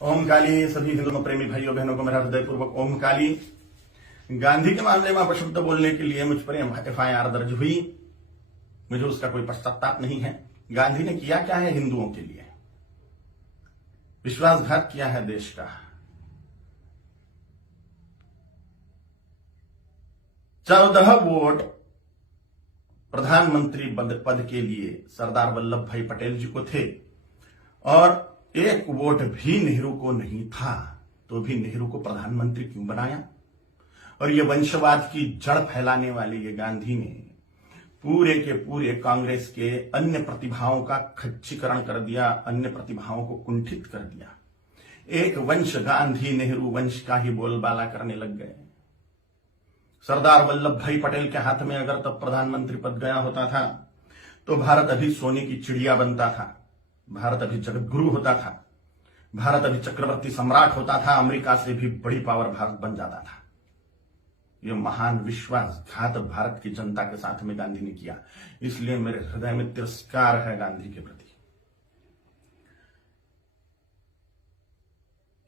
ओम काली। सभी हिंदू प्रेमी भाइयों बहनों को मेरा हृदयपूर्वक ओम काली। गांधी के मामले में अपशब्द बोलने के लिए मुझ पर FIR दर्ज हुई। मुझे उसका कोई पश्चाताप नहीं है। गांधी ने किया क्या है हिंदुओं के लिए? विश्वासघात किया है देश का। 14 वोट प्रधानमंत्री पद के लिए सरदार वल्लभ भाई पटेल जी को थे और 1 वोट भी नेहरू को नहीं था। तो भी नेहरू को प्रधानमंत्री क्यों बनाया? और ये वंशवाद की जड़ फैलाने वाले ये गांधी ने पूरे के पूरे कांग्रेस के अन्य प्रतिभाओं का खच्चीकरण कर दिया, अन्य प्रतिभाओं को कुंठित कर दिया। एक वंश गांधी नेहरू वंश का ही बोलबाला करने लग गए। सरदार वल्लभ भाई पटेल के हाथ में अगर तब प्रधानमंत्री पद गया होता था तो भारत अभी सोने की चिड़िया बनता था, भारत अभी जगत गुरु होता था, भारत अभी चक्रवर्ती सम्राट होता था, अमेरिका से भी बड़ी पावर भारत बन जाता था। यह महान विश्वासघात भारत की जनता के साथ में गांधी ने किया। इसलिए मेरे हृदय में तिरस्कार है गांधी के प्रति।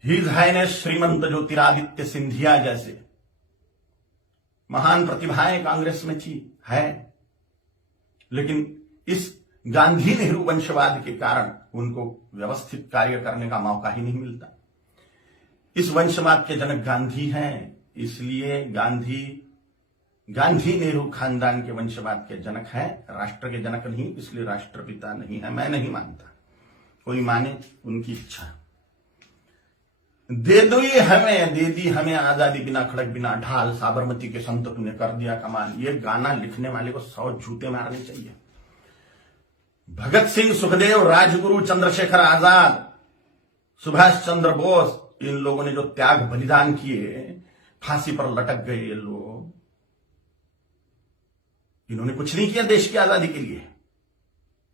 हिज हाइनेस श्रीमंत ज्योतिरादित्य सिंधिया जैसे महान प्रतिभाएं कांग्रेस में थी, है, लेकिन इस गांधी नेहरू वंशवाद के कारण उनको व्यवस्थित कार्य करने का मौका ही नहीं मिलता। इस वंशवाद के जनक गांधी हैं, इसलिए गांधी नेहरू खानदान के वंशवाद के जनक हैं, राष्ट्र के जनक नहीं, इसलिए राष्ट्रपिता नहीं है। मैं नहीं मानता, कोई माने उनकी इच्छा। दे दी हमें आजादी, बिना खड़क बिना ढाल, साबरमती के संत तूने कर दिया कमाल। ये गाना लिखने वाले को 100 जूते मारने चाहिए। भगत सिंह, सुखदेव, राजगुरु, चंद्रशेखर आजाद, सुभाष चंद्र बोस, इन लोगों ने जो त्याग बलिदान किए, फांसी पर लटक गए ये लोग, इन्होंने कुछ नहीं किया देश की आजादी के लिए।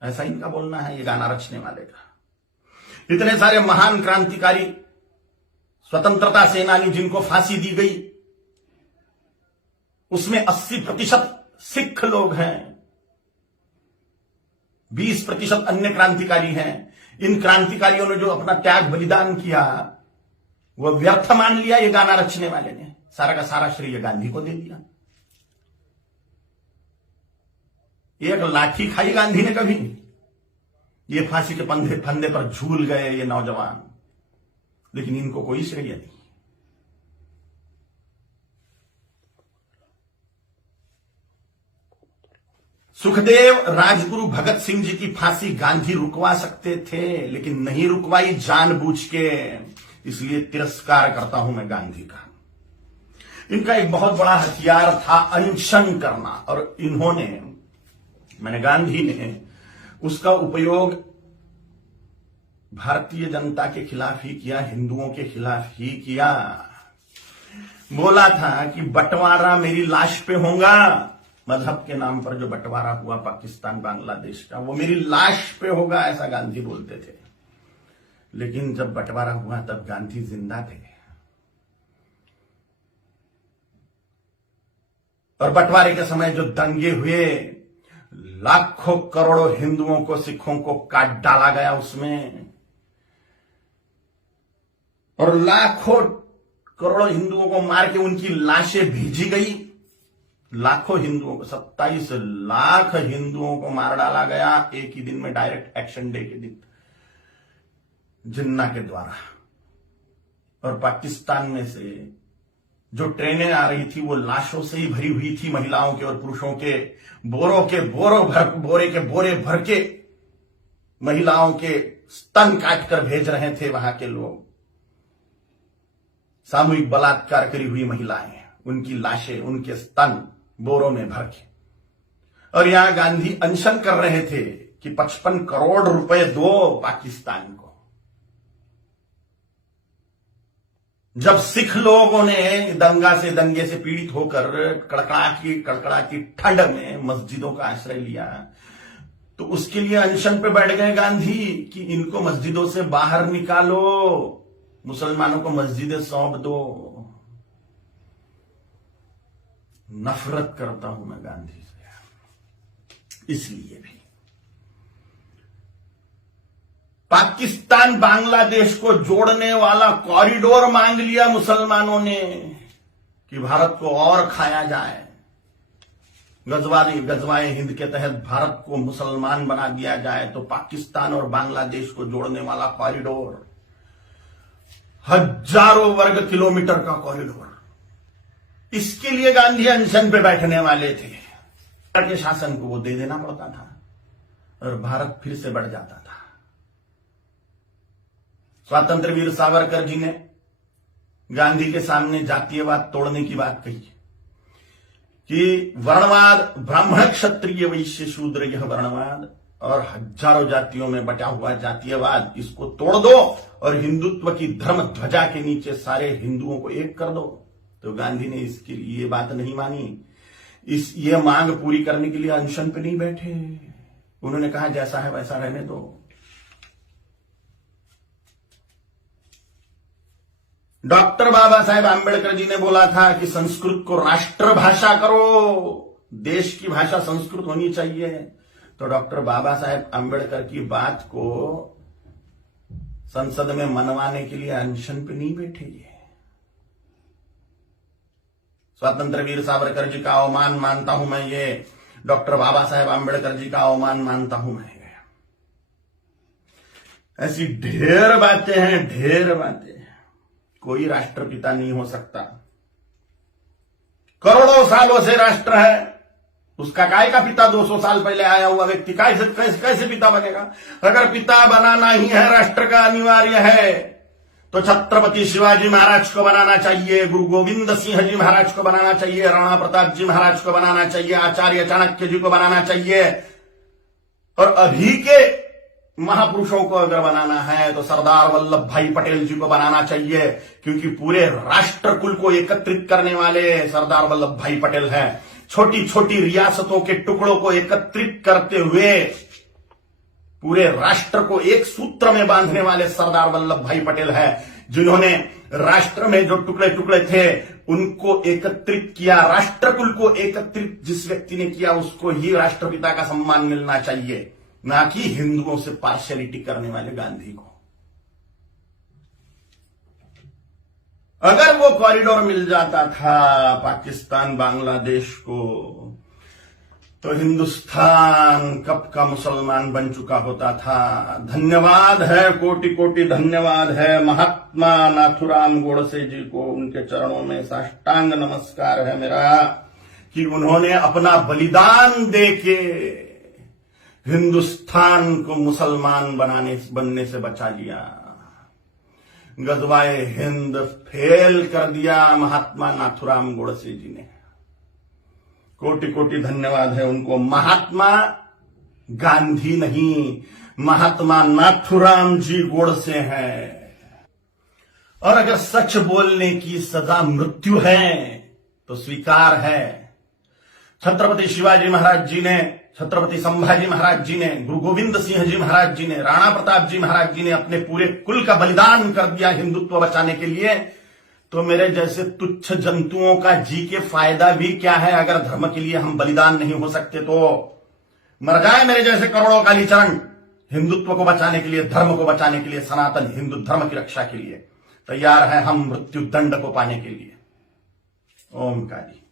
ऐसा इनका बोलना है ये गाना रचने वाले का। इतने सारे महान क्रांतिकारी, स्वतंत्रता सेनानी जिनको फांसी दी गई, उसमें 80% सिख लोग हैं, 20% अन्य क्रांतिकारी हैं। इन क्रांतिकारियों ने जो अपना त्याग बलिदान किया वह व्यर्थ मान लिया ये गाना रचने वाले ने। सारा का सारा श्रेय गांधी को दे दिया। एक लाठी खाई गांधी ने कभी? ये फांसी के फंदे पर झूल गए ये नौजवान, लेकिन इनको कोई श्रेय नहीं। सुखदेव, राजगुरु, भगत सिंह जी की फांसी गांधी रुकवा सकते थे, लेकिन नहीं रुकवाई जानबूझ के। इसलिए तिरस्कार करता हूं मैं गांधी का। इनका एक बहुत बड़ा हथियार था अनशन करना, और गांधी ने उसका उपयोग भारतीय जनता के खिलाफ ही किया, हिंदुओं के खिलाफ ही किया। बोला था कि बंटवारा मेरी लाश पे होगा। मजहब के नाम पर जो बंटवारा हुआ पाकिस्तान बांग्लादेश का, वो मेरी लाश पे होगा, ऐसा गांधी बोलते थे। लेकिन जब बंटवारा हुआ तब गांधी जिंदा थे, और बंटवारे के समय जो दंगे हुए, लाखों करोड़ों हिंदुओं को, सिखों को काट डाला गया उसमें, और लाखों करोड़ों हिंदुओं को मार के उनकी लाशें भेजी गई। लाखों हिंदुओं को, 27 लाख हिंदुओं को मार डाला गया एक ही दिन में, डायरेक्ट एक्शन डे के दिन, जिन्ना के द्वारा। और पाकिस्तान में से जो ट्रेनें आ रही थी वो लाशों से ही भरी हुई थी, महिलाओं के और पुरुषों के। बोरे के बोरे भर के महिलाओं के स्तन काट कर भेज रहे थे वहां के लोग। सामूहिक बलात्कार करी हुई महिलाएं, उनकी लाशें, उनके स्तन बोरों में भर के। और यहां गांधी अनशन कर रहे थे कि 55 करोड़ रुपए दो पाकिस्तान को। जब सिख लोगों ने दंगे से पीड़ित होकर कड़कड़ाती ठंड में मस्जिदों का आश्रय लिया, तो उसके लिए अनशन पे बैठ गए गांधी कि इनको मस्जिदों से बाहर निकालो, मुसलमानों को मस्जिदें सौंप दो। नफरत करता हूं मैं गांधी से। इसलिए भी पाकिस्तान बांग्लादेश को जोड़ने वाला कॉरिडोर मांग लिया मुसलमानों ने कि भारत को और खाया जाए। गजवाए हिंद के तहत भारत को मुसलमान बना दिया जाए, तो पाकिस्तान और बांग्लादेश को जोड़ने वाला कॉरिडोर, हजारों वर्ग किलोमीटर का कॉरिडोर, इसके लिए गांधी अनशन पे बैठने वाले थे। के शासन को वो दे देना पड़ता था और भारत फिर से बढ़ जाता था। स्वतंत्र वीर सावरकर जी ने गांधी के सामने जातीयवाद तोड़ने की बात कही कि वर्णवाद, ब्राह्मण क्षत्रिय वैश्य शूद्र, यह वर्णवाद और हजारों जातियों में बटा हुआ जातीयवाद, इसको तोड़ दो और हिंदुत्व की धर्म ध्वजा के नीचे सारे हिंदुओं को एक कर दो। तो गांधी ने इसके लिए ये बात नहीं मानी। ये मांग पूरी करने के लिए अनशन पे नहीं बैठे। उन्होंने कहा जैसा है वैसा रहने दो। डॉक्टर बाबा साहेब आंबेडकर जी ने बोला था कि संस्कृत को राष्ट्रभाषा करो, देश की भाषा संस्कृत होनी चाहिए। तो डॉक्टर बाबा साहेब आंबेडकर की बात को संसद में मनवाने के लिए अनशन पे नहीं बैठे। ये स्वतंत्र वीर सावरकर जी का अवमान मानता हूं मैं, ये डॉक्टर बाबा साहेब आंबेडकर जी का अवमान मानता हूं मैं। ऐसी ढेर बातें हैं, ढेर बातें। कोई राष्ट्रपिता नहीं हो सकता। करोड़ों सालों से राष्ट्र है, उसका काय का पिता 200 साल पहले आया हुआ व्यक्ति कैसे पिता बनेगा? अगर पिता बनाना ही है, राष्ट्र का अनिवार्य है, तो छत्रपति शिवाजी महाराज को बनाना चाहिए, गुरु गोविंद सिंह जी महाराज को बनाना चाहिए, राणा प्रताप जी महाराज को बनाना चाहिए, आचार्य चाणक्य जी को बनाना चाहिए। और अभी के महापुरुषों को अगर बनाना है तो सरदार वल्लभ भाई पटेल जी को बनाना चाहिए, क्योंकि पूरे राष्ट्र कुल को एकत्रित करने वाले सरदार वल्लभ भाई पटेल हैं। छोटी छोटी रियासतों के टुकड़ों को एकत्रित करते हुए पूरे राष्ट्र को एक सूत्र में बांधने वाले सरदार वल्लभ भाई पटेल हैं, जिन्होंने राष्ट्र में जो टुकड़े टुकड़े थे उनको एकत्रित किया। राष्ट्रकुल को एकत्रित जिस व्यक्ति ने किया उसको ही राष्ट्रपिता का सम्मान मिलना चाहिए, ना कि हिंदुओं से पार्शियलिटी करने वाले गांधी को। अगर वो कॉरिडोर मिल जाता था पाकिस्तान बांग्लादेश को, तो हिंदुस्तान कब का मुसलमान बन चुका होता था। धन्यवाद है, कोटि कोटि धन्यवाद है महात्मा नाथुराम गोडसे जी को। उनके चरणों में साष्टांग नमस्कार है मेरा कि उन्होंने अपना बलिदान देके हिंदुस्तान को मुसलमान बनने से बचा लिया। गजवाए हिंद फेल कर दिया महात्मा नाथुराम गोडसे जी ने। कोटि कोटि धन्यवाद है उनको। महात्मा गांधी नहीं, महात्मा नाथुराम जी गोडसे हैं। और अगर सच बोलने की सजा मृत्यु है तो स्वीकार है। छत्रपति शिवाजी महाराज जी ने, छत्रपति संभाजी महाराज जी ने, गुरु गोविंद सिंह जी महाराज जी ने, राणा प्रताप जी महाराज जी ने अपने पूरे कुल का बलिदान कर दिया हिंदुत्व बचाने के लिए। तो मेरे जैसे तुच्छ जंतुओं का जी के फायदा भी क्या है? अगर धर्म के लिए हम बलिदान नहीं हो सकते तो मर जाए मेरे जैसे करोड़ों कालीचरण हिंदुत्व को बचाने के लिए, धर्म को बचाने के लिए, सनातन हिंदू धर्म की रक्षा के लिए तैयार है हम मृत्यु दंड को पाने के लिए। ओम काली।